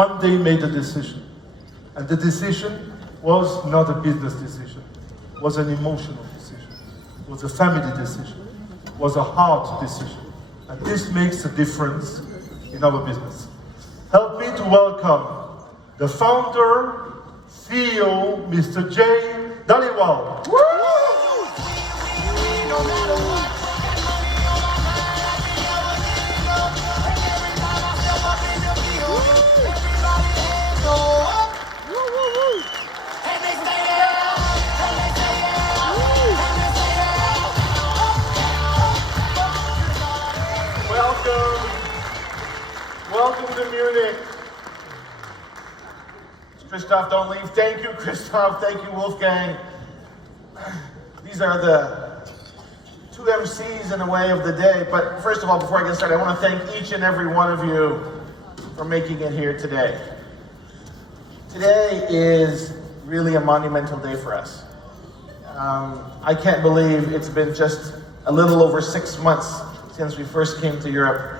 One day made a decision. And the decision was not a business decision. It was an emotional decision. It was a family decision. It was a heart decision. And this makes a difference in our business. Help me to welcome the founder, CEO, Mr. J. Dhaliwal. Welcome to Munich. Christoph, don't leave. Thank you, Christoph. Thank you, Wolfgang. These are the two MCs in a way of the day. But first of all, before I get started, I want to thank each and every one of you for making it here today. Today is really a monumental day for us. I can't believe it's been just a little over 6 months since we first came to Europe.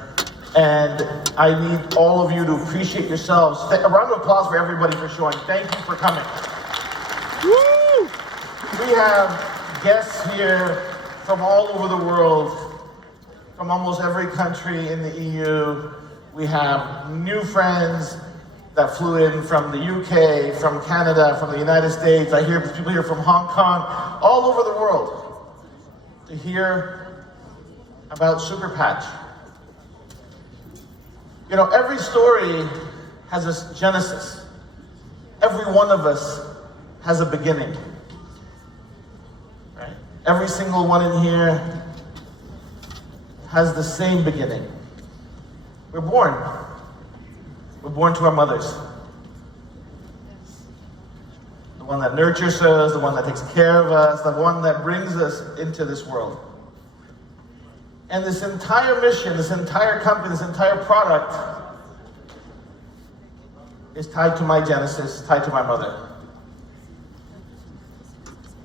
And I need all of you to appreciate yourselves. A round of applause for everybody for showing. Thank you for coming. Woo! We have guests here from all over the world, from almost every country in the EU. We have new friends that flew in from the UK, from Canada, from the United States. I hear people here from Hong Kong, all over the world, to hear about Super Patch. You know, every story has a genesis. Every one of us has a beginning. Right? Every single one in here has the same beginning. We're born. We're born to our mothers. The one that nurtures us, the one that takes care of us, the one that brings us into this world. And this entire mission, this entire company, this entire product is tied to my genesis, tied to my mother.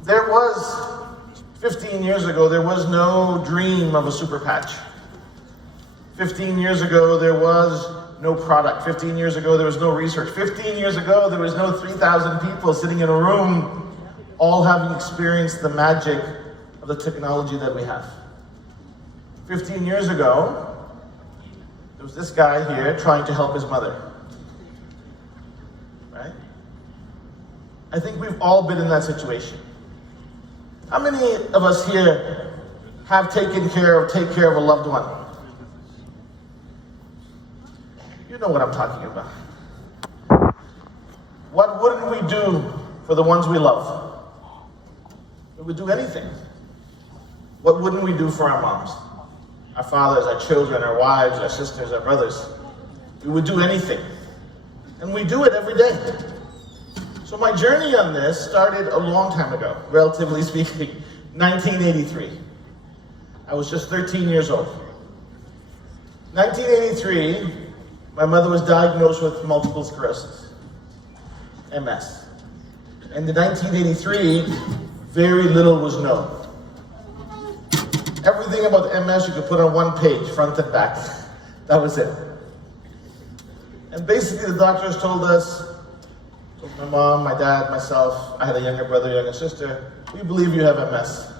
There was, 15 years ago, there was no dream of a super patch. 15 years ago, there was no product. 15 years ago, there was no research. 15 years ago, there was no 3,000 people sitting in a room, all having experienced the magic of the technology that we have. 15 years ago, there was this guy here trying to help his mother, right? I think we've all been in that situation. How many of us here have taken care or take care of a loved one? You know what I'm talking about. What wouldn't we do for the ones we love? We would do anything. What wouldn't we do for our moms? Our fathers, our children, our wives, our sisters, our brothers. We would do anything. And we do it every day. So my journey on this started a long time ago, relatively speaking, 1983. I was just 13 years old. 1983, my mother was diagnosed with multiple sclerosis, MS. And in 1983, very little was known. Everything about MS you could put on one page, front and back. That was it. And basically the doctors told us, my mom, my dad, myself, I had a younger brother, younger sister, we believe you have MS.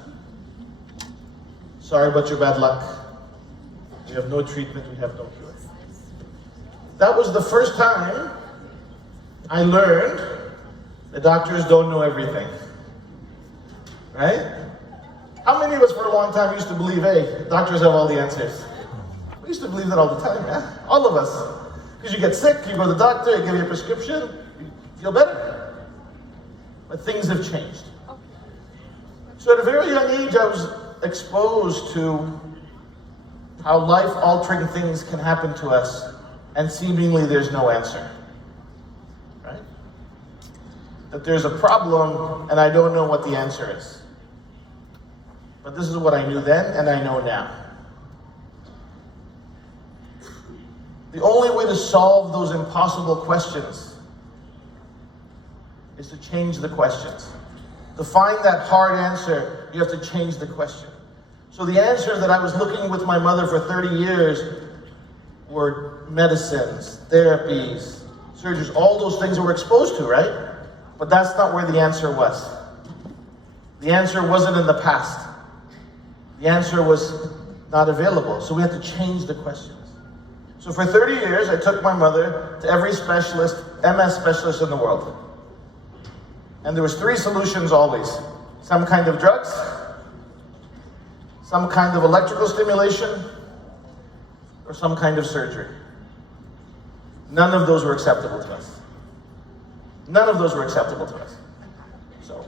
Sorry about your bad luck. We have no treatment, we have no cure. That was the first time I learned the doctors don't know everything. Right? How many of us for a long time used to believe, hey, doctors have all the answers? We used to believe that all the time, yeah? All of us. Because you get sick, you go to the doctor, they give you a prescription, you feel better. But things have changed. So at a very young age, I was exposed to how life-altering things can happen to us, and seemingly there's no answer. Right? That there's a problem, and I don't know what the answer is. But this is what I knew then, and I know now. The only way to solve those impossible questions is to change the questions. To find that hard answer, you have to change the question. So the answer that I was looking with my mother for 30 years were medicines, therapies, surgeries, all those things that we're exposed to, right? But that's not where the answer was. The answer wasn't in the past. The answer was not available. So we had to change the questions. So for 30 years, I took my mother to every specialist, MS specialist in the world. And there was 3 solutions always. Some kind of drugs, some kind of electrical stimulation, or some kind of surgery. None of those were acceptable to us. None of those were acceptable to us. So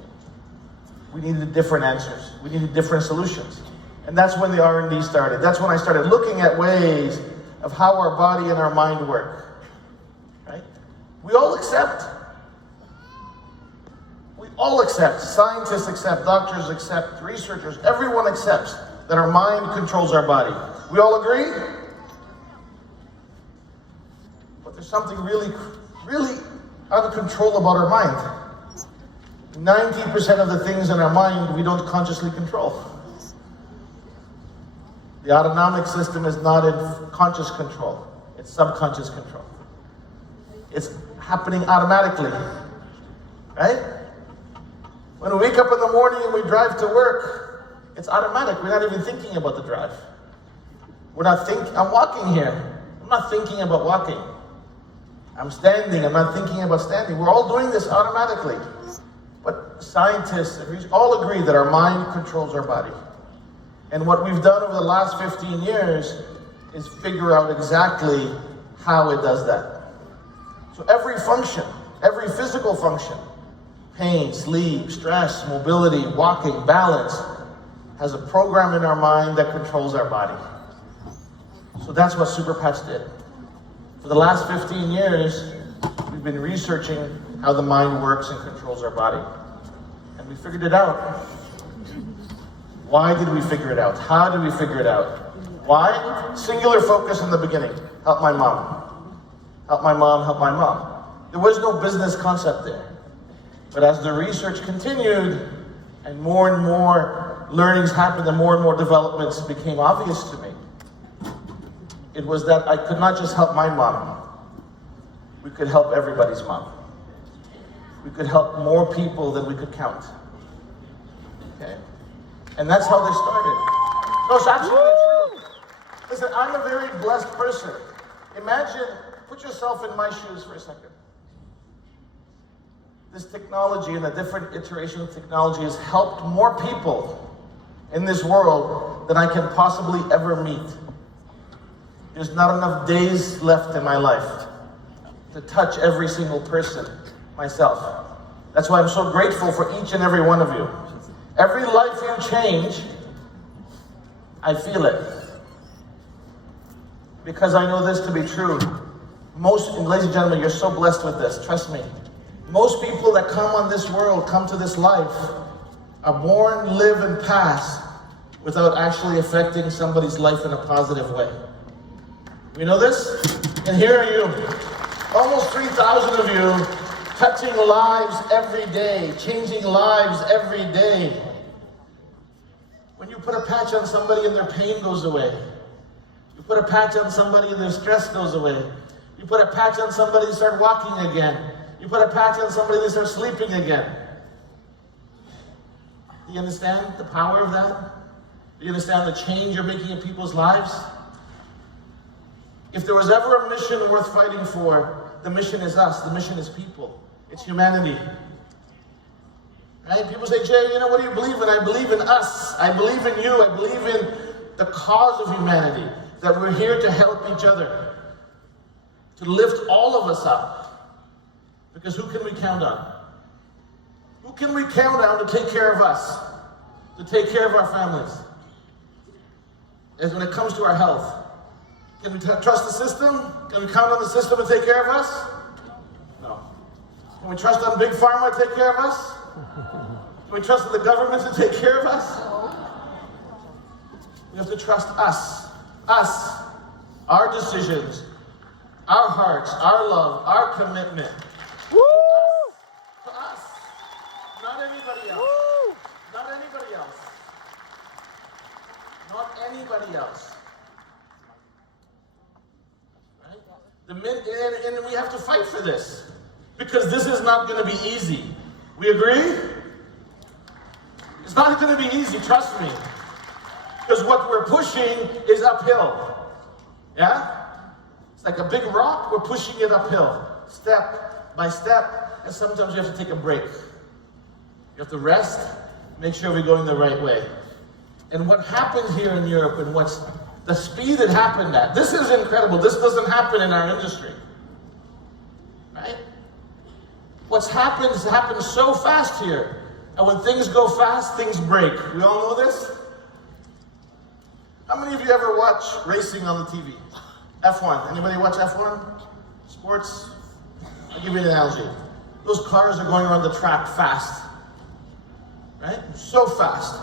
we needed different answers. We needed different solutions. And that's when the R&D started. That's when I started looking at ways of how our body and our mind work. Right? We all accept. We all accept. Scientists accept. Doctors accept. Researchers. Everyone accepts that our mind controls our body. We all agree? But there's something really, really out of control about our mind. 90% of the things in our mind we don't consciously control. The autonomic system is not in conscious control. It's subconscious control. It's happening automatically, right? When we wake up in the morning and we drive to work, it's automatic. We're not even thinking about the drive. I'm walking here. I'm not thinking about walking. I'm standing. I'm not thinking about standing. We're all doing this automatically. But scientists all agree that our mind controls our body. And what we've done over the last 15 years is figure out exactly how it does that. So every function, every physical function, pain, sleep, stress, mobility, walking, balance, has a program in our mind that controls our body. So that's what SuperPatch did. For the last 15 years, we've been researching how the mind works and controls our body. And we figured it out. Why did we figure it out? How did we figure it out? Why? Singular focus in the beginning. Help my mom. Help my mom, help my mom. There was no business concept there. But as the research continued and more learnings happened and more developments became obvious to me, it was that I could not just help my mom. We could help everybody's mom. We could help more people than we could count. Okay? And that's how they started. No, it's absolutely true. Listen, I'm a very blessed person. Imagine, put yourself in my shoes for a second. This technology and the different iterations of technology has helped more people in this world than I can possibly ever meet. There's not enough days left in my life to touch every single person myself. That's why I'm so grateful for each and every one of you. Every life you change, I feel it. Because I know this to be true. Ladies and gentlemen, you're so blessed with this, trust me. Most people that come on this world, come to this life, are born, live, and pass without actually affecting somebody's life in a positive way. You know this? And here are you, almost 3,000 of you, touching lives every day, changing lives every day. When you put a patch on somebody and their pain goes away. You put a patch on somebody and their stress goes away. You put a patch on somebody and start walking again. You put a patch on somebody and they start sleeping again. Do you understand the power of that? Do you understand the change you're making in people's lives? If there was ever a mission worth fighting for, the mission is us. The mission is people. It's humanity. Right? People say, Jay, what do you believe in? I believe in us. I believe in you. I believe in the cause of humanity. That we're here to help each other. To lift all of us up. Because who can we count on? Who can we count on to take care of us? To take care of our families? As when it comes to our health. Can we trust the system? Can we count on the system to take care of us? No. Can we trust on Big Pharma to take care of us? Can we trust the government to take care of us? We have to trust us. Us. Our decisions. Our hearts. Our love. Our commitment. Woo! To us. Not anybody else. Woo! Not anybody else. Not anybody else. Right? And we have to fight for this, because this is not going to be easy. We agree? It's not going to be easy, trust me. Because what we're pushing is uphill. Yeah? It's like a big rock, we're pushing it uphill, step by step, and sometimes you have to take a break. You have to rest, make sure we're going the right way. And what happened here in Europe, and what's the speed it happened at, this is incredible. This doesn't happen in our industry. Right? What's happened has happened so fast here. And when things go fast, things break. We all know this? How many of you ever watch racing on the TV? F1. Anybody watch F1? Sports? I'll give you an analogy. Those cars are going around the track fast. Right? So fast.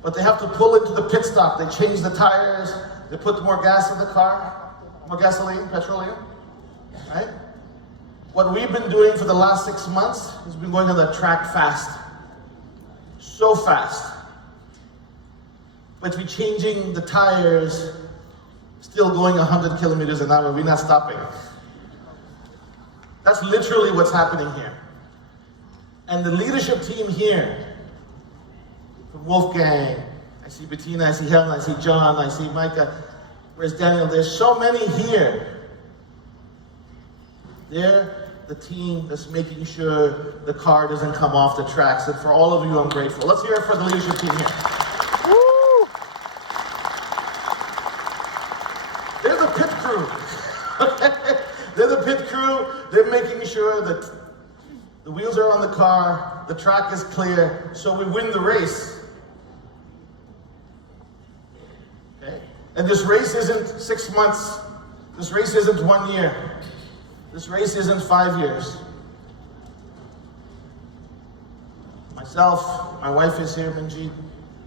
But they have to pull into the pit stop. They change the tires. They put more gas in the car. More gasoline, petroleum. Right? What we've been doing for the last 6 months has been going on the track fast. So fast. But we're changing the tires, still going 100 kilometers an hour. We're not stopping. That's literally what's happening here. And the leadership team here, from Wolfgang, I see Bettina, I see Helen, I see John, I see Micah, where's Daniel? There's so many here. They're the team that's making sure the car doesn't come off the tracks. And for all of you, I'm grateful. Let's hear it for the leadership team here. Woo! They're the pit crew. They're the pit crew. They're making sure that the wheels are on the car, the track is clear, so we win the race. Okay? And this race isn't 6 months. This race isn't 1 year. This race isn't 5 years. Myself, my wife is here, Manjeet.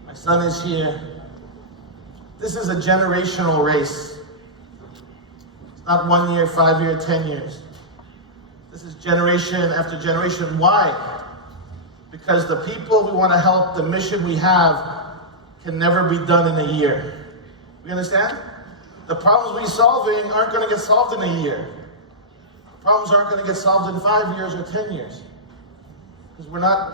My son is here. This is a generational race. It's not 1 year, 5 year, 10 years. This is generation after generation. Why? Because the people we want to help, the mission we have, can never be done in a year. You understand? The problems we're solving aren't going to get solved in a year. Problems aren't going to get solved in 5 years or 10 years. Because we're not